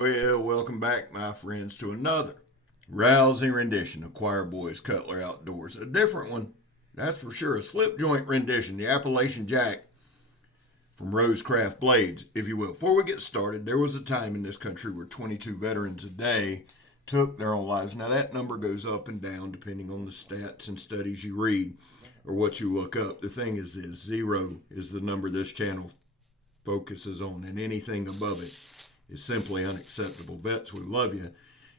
Well, welcome back, my friends, to another rousing rendition of Choir Boys Cutler Outdoors. A different one, that's for sure. A slip joint rendition, the Appalachian Jack from Rosecraft Blades, if you will. Before we get started, there was a time in this country where 22 veterans a day took their own lives. Now, that number goes up and down depending on the stats and studies you read or what you look up. The thing is, zero is the number this channel focuses on, and anything above it is simply unacceptable. Vets, we love you.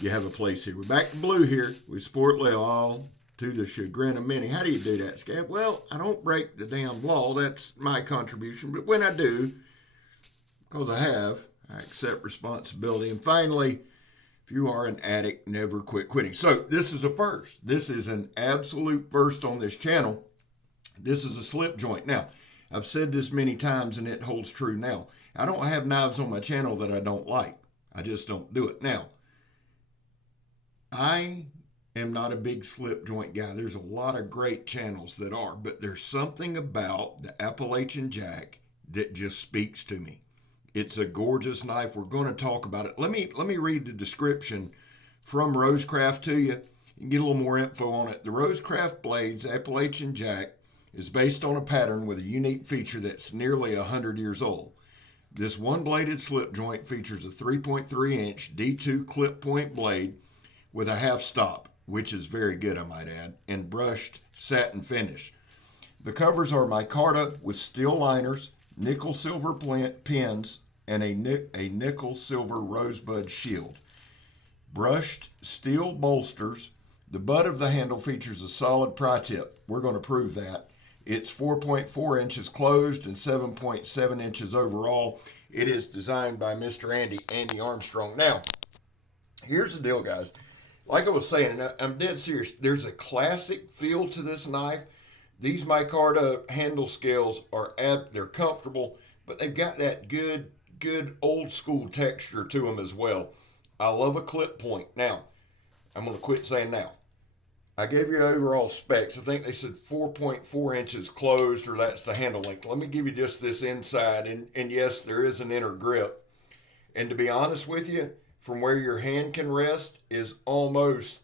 You have a place here. We're back to blue here. We support all to the chagrin of many. How do you do that, Scab? Well, I don't break the damn law. That's my contribution. But when I do, because I accept responsibility. And finally, if you are an addict, never quit quitting. So this is a first. This is an absolute first on this channel. This is a slip joint. Now, I've said this many times and it holds true now. I don't have knives on my channel that I don't like. I just don't do it. Now, I am not a big slip joint guy. There's a lot of great channels that are, but there's something about the Appalachian Jack that just speaks to me. It's a gorgeous knife. We're going to talk about it. Let me read the description from Rosecraft to you and get a little more info on it. The Rosecraft Blades Appalachian Jack is based on a pattern with a unique feature that's nearly 100 years old. This one-bladed slip joint features a 3.3-inch D2 clip point blade with a half stop, which is very good, I might add, and brushed satin finish. The covers are micarta with steel liners, nickel silver pins, and a nickel silver rosebud shield. Brushed steel bolsters. The butt of the handle features a solid pry tip. We're going to prove that. It's 4.4 inches closed and 7.7 inches overall. It is designed by Mr. Andy Armstrong. Now, here's the deal, guys. Like I was saying, and I'm dead serious, there's a classic feel to this knife. These micarta handle scales they're comfortable, but they've got that good old school texture to them as well. I love a clip point. Now, I'm going to quit saying now. I gave you overall specs. I think they said 4.4 inches closed, or that's the handle length. Let me give you just this inside, and yes, there is an inner grip. And to be honest with you, from where your hand can rest is almost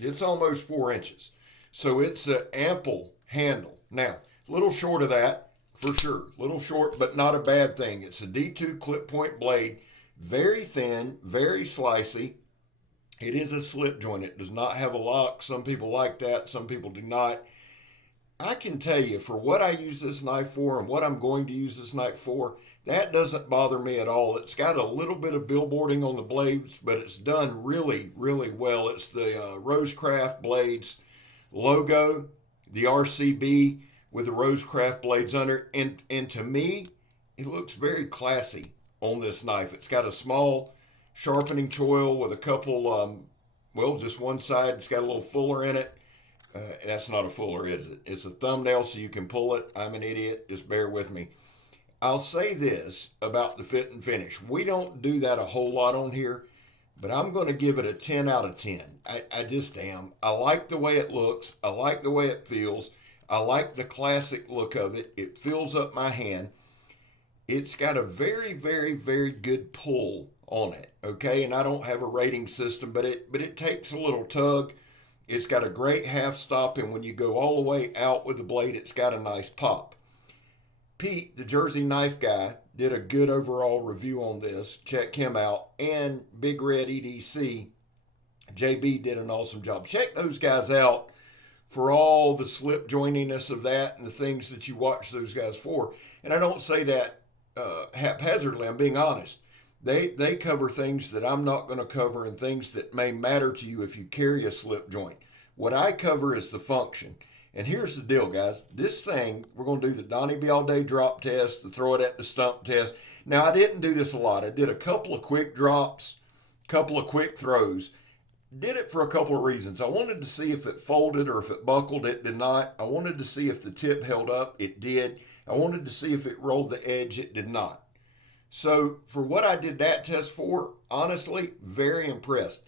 4 inches. So it's an ample handle. Now, a little short of that, for sure. A little short, but not a bad thing. It's a D2 clip point blade, very thin, very slicey. It is a slip joint. It does not have a lock. Some people like that. Some people do not. I can tell you, for what I use this knife for and what I'm going to use this knife for, that doesn't bother me at all. It's got a little bit of billboarding on the blades, but it's done really, really well. It's the Rosecraft Blades logo, the RCB with the Rosecraft Blades under it. And to me, it looks very classy on this knife. It's got a small sharpening choil with a couple, just one side. It's got a little fuller in it. That's not a fuller, is it? It's a thumbnail so you can pull it. I'm an idiot. Just bear with me. I'll say this about the fit and finish. We don't do that a whole lot on here, but I'm going to give it a 10 out of 10. I just am. I like the way it looks. I like the way it feels. I like the classic look of it. It fills up my hand. It's got a very, very, very good pull on it, okay? And I don't have a rating system, but it takes a little tug. It's got a great half stop, and when you go all the way out with the blade, it's got a nice pop. Pete, the Jersey Knife Guy, did a good overall review on this. Check him out. And Big Red EDC, JB, did an awesome job. Check those guys out for all the slip jointiness of that and the things that you watch those guys for. And I don't say that haphazardly. I'm being honest. They cover things that I'm not going to cover and things that may matter to you if you carry a slip joint. What I cover is the function. And here's the deal, guys. This thing, we're going to do the Donnie B all day drop test, the throw it at the stump test. Now, I didn't do this a lot. I did a couple of quick drops, couple of quick throws. Did it for a couple of reasons. I wanted to see if it folded or if it buckled. It did not. I wanted to see if the tip held up. It did. I wanted to see if it rolled the edge. It did not. So for what I did that test for, honestly, very impressed.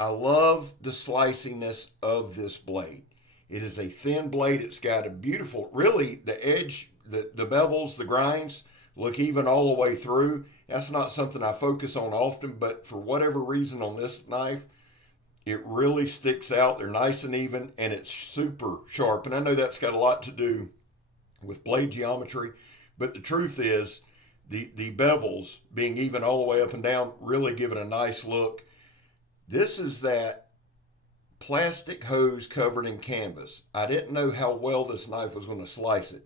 I love the sliciness of this blade. It is a thin blade. It's got a beautiful, really, the edge, the bevels, the grinds look even all the way through. That's not something I focus on often, but for whatever reason on this knife, it really sticks out. They're nice and even, and it's super sharp. And I know that's got a lot to do with blade geometry, but the truth is the bevels being even all the way up and down really give it a nice look. This is that plastic hose covered in canvas. I didn't know how well this knife was going to slice it.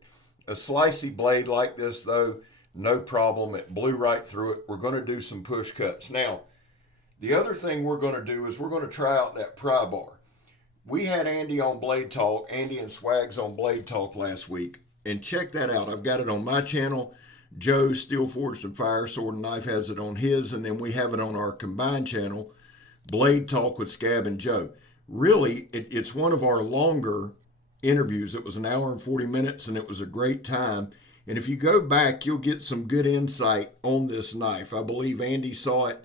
A slicey blade like this, though, no problem. It blew right through it. We're going to do some push cuts. Now, the other thing we're going to do is we're going to try out that pry bar. We had Andy on Blade Talk, Andy and Swags on Blade Talk last week. And check that out. I've got it on my channel. Joe, Steel Forged and Fire Sword and Knife, has it on his. And then we have it on our combined channel, Blade Talk with Scab and Joe. Really, it's one of our longer interviews. It was an hour and 40 minutes, and it was a great time. And if you go back, you'll get some good insight on this knife. I believe Andy saw it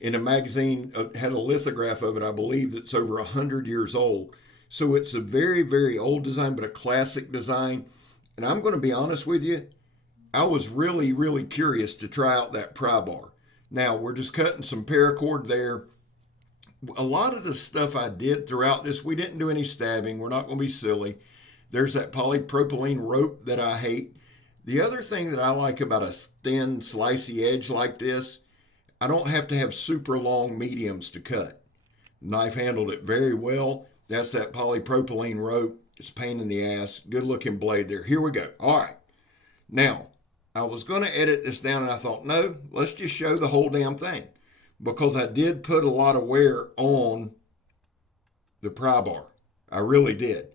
in a magazine, had a lithograph of it, I believe, that's over 100 years old. So it's a very, very old design, but a classic design. And I'm going to be honest with you, I was really, really curious to try out that pry bar. Now, we're just cutting some paracord there. A lot of the stuff I did throughout this, we didn't do any stabbing. We're not going to be silly. There's that polypropylene rope that I hate. The other thing that I like about a thin, slicey edge like this, I don't have to have super long mediums to cut. Knife handled it very well. That's that polypropylene rope. It's a pain in the ass. Good looking blade there. Here we go. All right. Now, I was going to edit this down, and I thought, no, let's just show the whole damn thing, because I did put a lot of wear on the pry bar. I really did.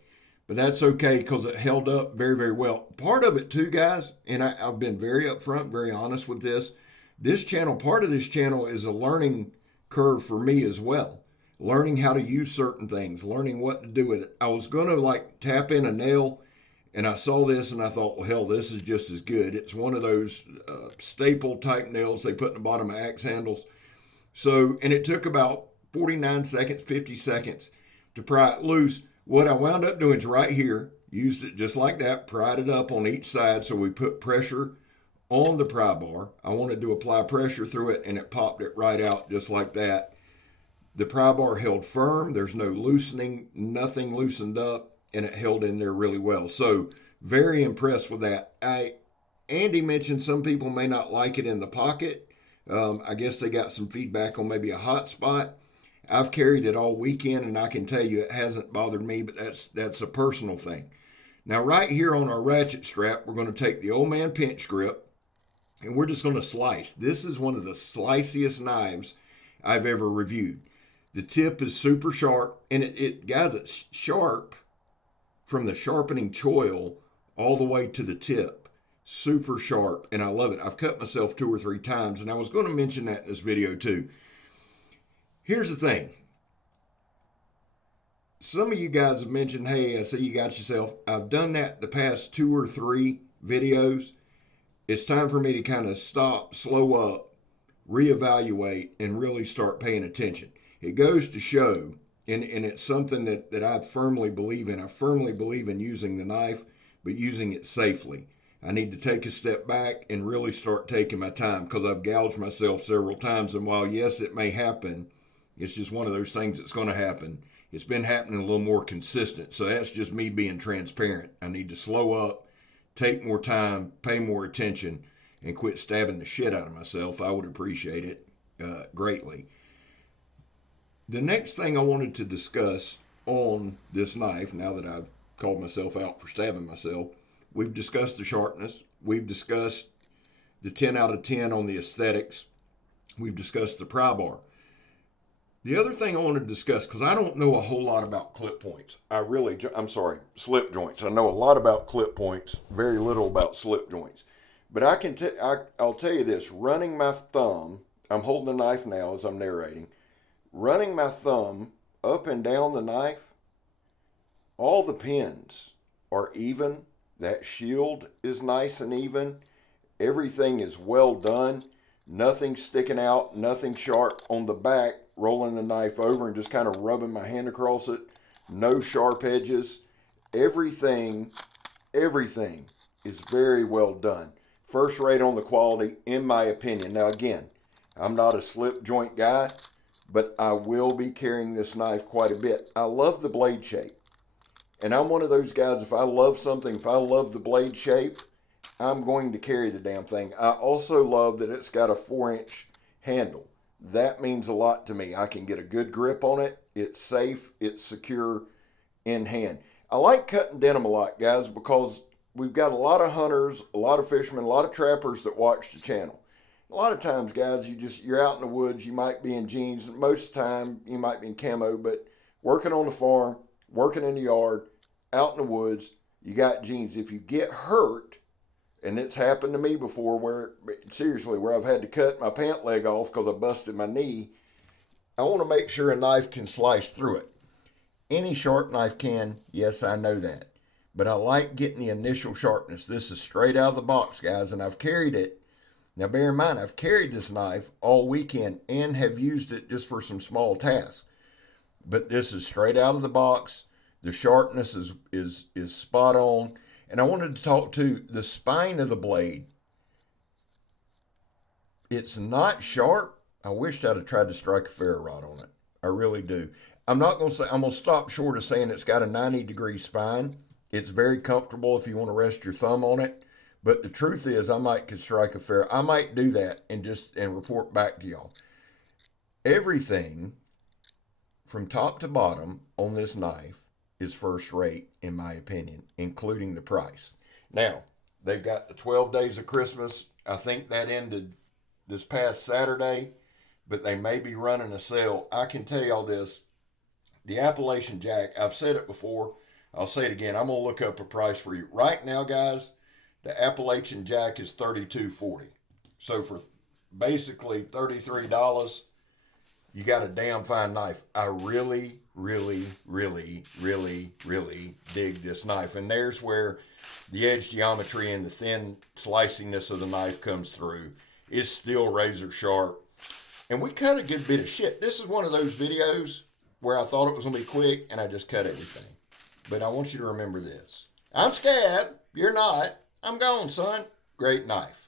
But that's okay, because it held up very, very well. Part of it too, guys, and I've been very upfront, very honest with this. This channel, part of this channel is a learning curve for me as well. Learning how to use certain things, learning what to do with it. I was going to like tap in a nail, and I saw this and I thought, well, hell, this is just as good. It's one of those staple type nails they put in the bottom of axe handles. So, and it took about 49 seconds, 50 seconds to pry it loose. What I wound up doing is right here, used it just like that, pried it up on each side. So we put pressure on the pry bar. I wanted to apply pressure through it, and it popped it right out just like that. The pry bar held firm. There's no loosening, nothing loosened up, and it held in there really well. So very impressed with that. Andy mentioned some people may not like it in the pocket. I guess they got some feedback on maybe a hot spot. I've carried it all weekend, and I can tell you it hasn't bothered me, but that's a personal thing. Now, right here on our ratchet strap, we're going to take the old man pinch grip, and we're just going to slice. This is one of the sliciest knives I've ever reviewed. The tip is super sharp, and guys, it's sharp from the sharpening choil all the way to the tip. Super sharp, and I love it. I've cut myself 2 or 3 times, and I was going to mention that in this video too. Here's the thing. Some of you guys have mentioned, hey, I see you got yourself. I've done that the past 2 or 3 videos. It's time for me to kind of stop, slow up, reevaluate, and really start paying attention. It goes to show, and it's something that I firmly believe in. I firmly believe in using the knife, but using it safely. I need to take a step back and really start taking my time, because I've gouged myself several times. And while, yes, it may happen, it's just one of those things that's going to happen. It's been happening a little more consistent. So that's just me being transparent. I need to slow up, take more time, pay more attention, and quit stabbing the shit out of myself. I would appreciate it greatly. The next thing I wanted to discuss on this knife, now that I've called myself out for stabbing myself, we've discussed the sharpness. We've discussed the 10 out of 10 on the aesthetics. We've discussed the pry bar. The other thing I want to discuss, because I don't know a whole lot about clip points. Slip joints. I know a lot about clip points, very little about slip joints. But I'll tell you this, running my thumb, I'm holding the knife now as I'm narrating, running my thumb up and down the knife, all the pins are even. That shield is nice and even. Everything is well done. Nothing sticking out, nothing sharp on the back, rolling the knife over and just kind of rubbing my hand across it. No sharp edges. Everything is very well done. First rate on the quality, in my opinion. Now again, I'm not a slip joint guy, but I will be carrying this knife quite a bit. I love the blade shape. And I'm one of those guys, if I love something, if I love the blade shape, I'm going to carry the damn thing. I also love that it's got a 4-inch handle. That means a lot to me. I can get a good grip on it. It's safe. It's secure in hand. I like cutting denim a lot, guys, because we've got a lot of hunters, a lot of fishermen, a lot of trappers that watch the channel. A lot of times, guys, you're out in the woods, you might be in jeans. Most of the time, you might be in camo, but working on the farm, working in the yard, out in the woods, you got jeans. If you get hurt, and it's happened to me before where I've had to cut my pant leg off because I busted my knee, I want to make sure a knife can slice through it. Any sharp knife can, yes, I know that. But I like getting the initial sharpness. This is straight out of the box, guys, and I've carried it. Now, bear in mind, I've carried this knife all weekend and have used it just for some small tasks. But this is straight out of the box. The sharpness is spot on. And I wanted to talk to the spine of the blade. It's not sharp. I wished I'd have tried to strike a ferro rod on it. I really do. I'm going to stop short of saying it's got a 90-degree spine. It's very comfortable if you want to rest your thumb on it. But the truth is, I could strike a ferro. I might do that and report back to y'all. Everything from top to bottom on this knife is first rate, in my opinion, including the price. Now, they've got the 12 days of Christmas. I think that ended this past Saturday, but they may be running a sale. I can tell y'all this. The Appalachian Jack, I've said it before. I'll say it again. I'm going to look up a price for you. Right now, guys, the Appalachian Jack is $32.40. So for basically $33, you got a damn fine knife. I really, really, really, really, really dig this knife. And there's where the edge geometry and the thin sliciness of the knife comes through. It's still razor sharp. And we cut a good bit of shit. This is one of those videos where I thought it was going to be quick and I just cut everything. But I want you to remember this. I'm scared. You're not. I'm gone, son. Great knife.